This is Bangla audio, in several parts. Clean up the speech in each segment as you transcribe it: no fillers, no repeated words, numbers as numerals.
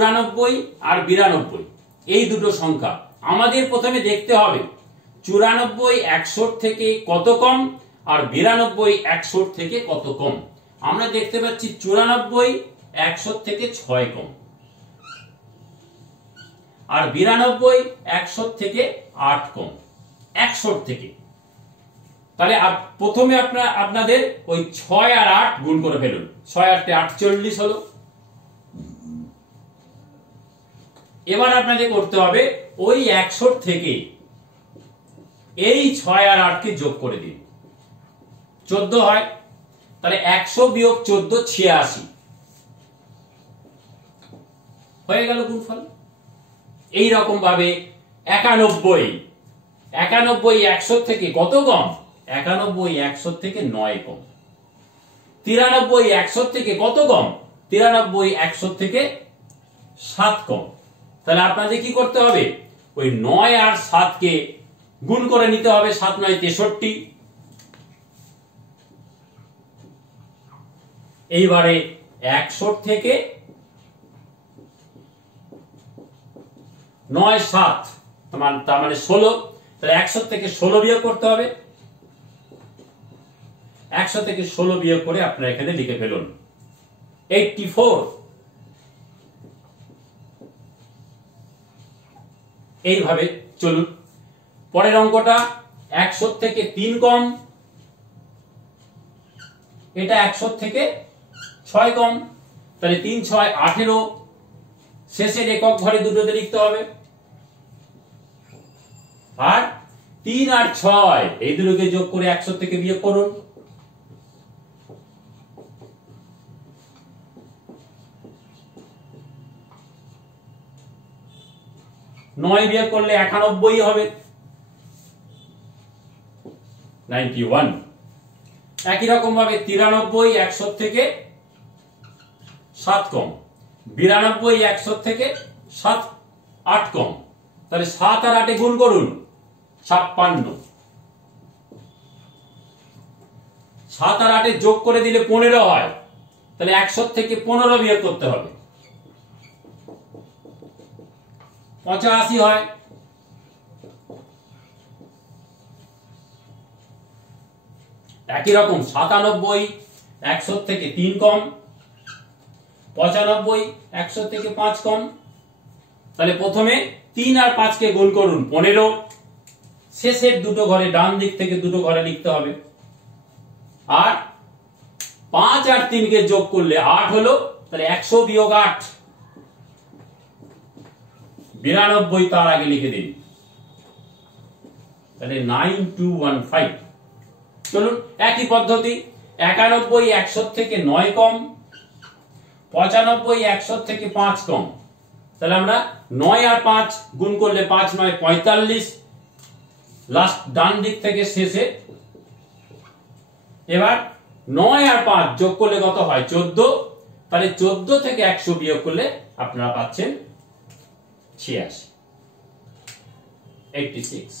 94 আর 92 এই দুটো সংখ্যা আমাদের প্রথমে দেখতে হবে 94 100 থেকে কত কম আর 92 100 থেকে কত কম। আমরা দেখতে পাচ্ছি 94 100 থেকে 6 কম আর 92 100 থেকে 8 কম 100 থেকে। তাহলে প্রথমে আপনাদের ওই 6 আর 8 গুণ করে ফেলুন। 6 8 48 হলো। এবার আপনাদের করতে হবে ওই 100 থেকে এই 6 আর 8 কে যোগ করে দিন, 14 হয়। তাহলে 100 বিয়োগ 14 86 হয়ে গেল গুণফল। এই রকম ভাবে 91 100 থেকে কত কম? 91 100 থেকে 9 কম। 93 100 থেকে কত কম? 93 100 থেকে 7 কম। তাহলে আপনাদের কি করতে হবে? ওই 9 আর 7 কে গুণ করে নিতে হবে। 7 9 63। এইবারে 100 থেকে 9 7 তার মানে 16। তাহলে 100 থেকে 16 বিয়োগ করতে হবে। 100 থেকে 16 বিয়োগ করে আপনারা এখানে লিখে ফেলুন 84। এইভাবে চলুন। পরের অঙ্কটা 100 থেকে 3 কম, এটা 100 থেকে 6 কম। তাহলে 3 6 18, শেষের একক ঘরে দুটোতে লিখতে হবে। আর 3 আর 6 এই দুটোকে যোগ করে 100 থেকে বিয়োগ করুন। 9 বিয়োগ করলে 91 হবে, 91। একই রকম ভাবে 93 100 থেকে 7 কম, 92 100 থেকে 7 8 কম। তাহলে 7 আর 8 গুণ করুন 56। 7 আর 8 যোগ করে দিলে 15 হয়। তাহলে 100 থেকে 15 বিয়োগ করতে হবে, 85 হয়। একই রকম 97 100 থেকে 3 কম, 95 100 থেকে 5 কম। তাহলে প্রথমে 3 আর 5 কে গুণ করুন 15, শেষের দুটো ঘরে ডান দিক থেকে দুটো ঘরে লিখতে হবে। আর 5 আর 3 কে যোগ করলে 8 হলো। তাহলে 100 বিয়োগ 8 92, তার আগে লিখে দিন। তাহলে 9215। চলুন একই পদ্ধতি 91 100 থেকে 9 কম, 95 100 থেকে 5 কম। তাহলে আমরা 9 আর 5 গুণ করলে 5 9 45, লাস্ট ডান দিক থেকে শেষে। এবার 9 আর 5 যোগ করলে কত হয়? 14। তাহলে 14 থেকে 100 বিয়োগ করলে আপনারা পাচ্ছেন 86, 86।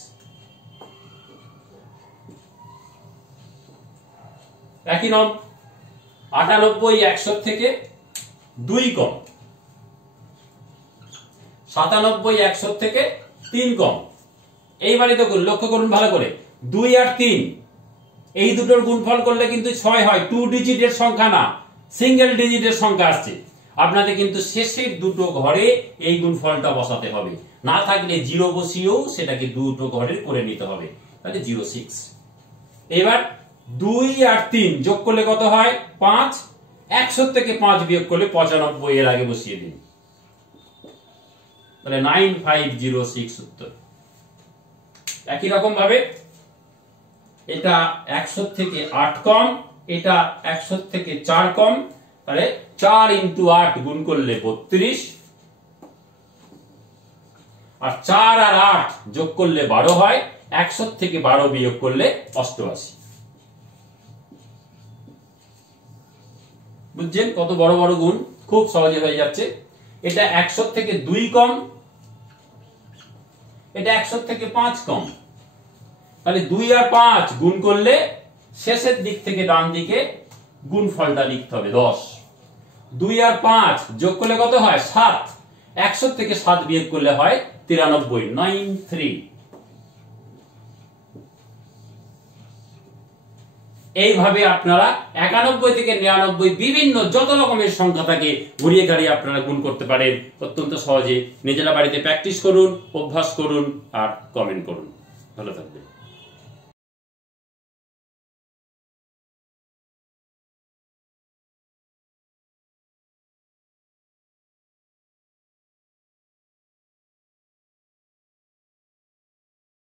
একই নাম 98 100 থেকে 2 কম, 97 100 থেকে 3 কম। এইবারে তো লক্ষ্য করুন ভালো করে, 2 আর 3 এই দুটোর গুণফল করলে কিন্তু 6 হয়। 2 ডিজিটের সংখ্যা না, সিঙ্গেল ডিজিটের সংখ্যা আসছে। আপনাদের কিন্তু শেষের দুটো ঘরে এই গুণফলটা বসাতে হবে, না থাকলে 0 বসিয়েও সেটাকে দুটো ঘরে করে নিতে হবে। তাহলে 06। এবার 2 আর 3 যোগ করলে কত হয়? 5। 100 থেকে 5 বিয়োগ করলে 95 এর আগে বসিয়ে দিন। তাহলে 9506 উত্তর। একই রকম ভাবে এটা 100 থেকে 8 কম, এটা 100 থেকে 4 কম। তাহলে 4 × 8 গুণ করলে 32, আর 4 আর 8 যোগ করলে 12 হয়। 100 থেকে 12 বিয়োগ করলে 88। বুঝছেন কত বড় বড় গুণ? খুব সহজে হয়ে যাচ্ছে। এটা 100 থেকে 2 কম, এটা 100 থেকে 5 কম। তাহলে 2 আর 5 গুণ করলে শেষের দিক থেকে ডান দিকে গুণফলটা লিখতে হবে 10। 2 আর 5 যোগ করলে কত হয়? 7। 100 থেকে 7 বিয়োগ করলে হয় 93, 93। এইভাবে আপনারা 91 থেকে 99 বিভিন্ন যত রকমের সংখ্যা থাকে ঘুরিয়ে ঘাড়িয়ে আপনারা গুণ করতে পারেন অত্যন্ত সহজে। নিজেরা বাড়িতে প্র্যাকটিস করুন, অভ্যাস করুন আর কমেন্ট করুন। ভালো থাকবেন।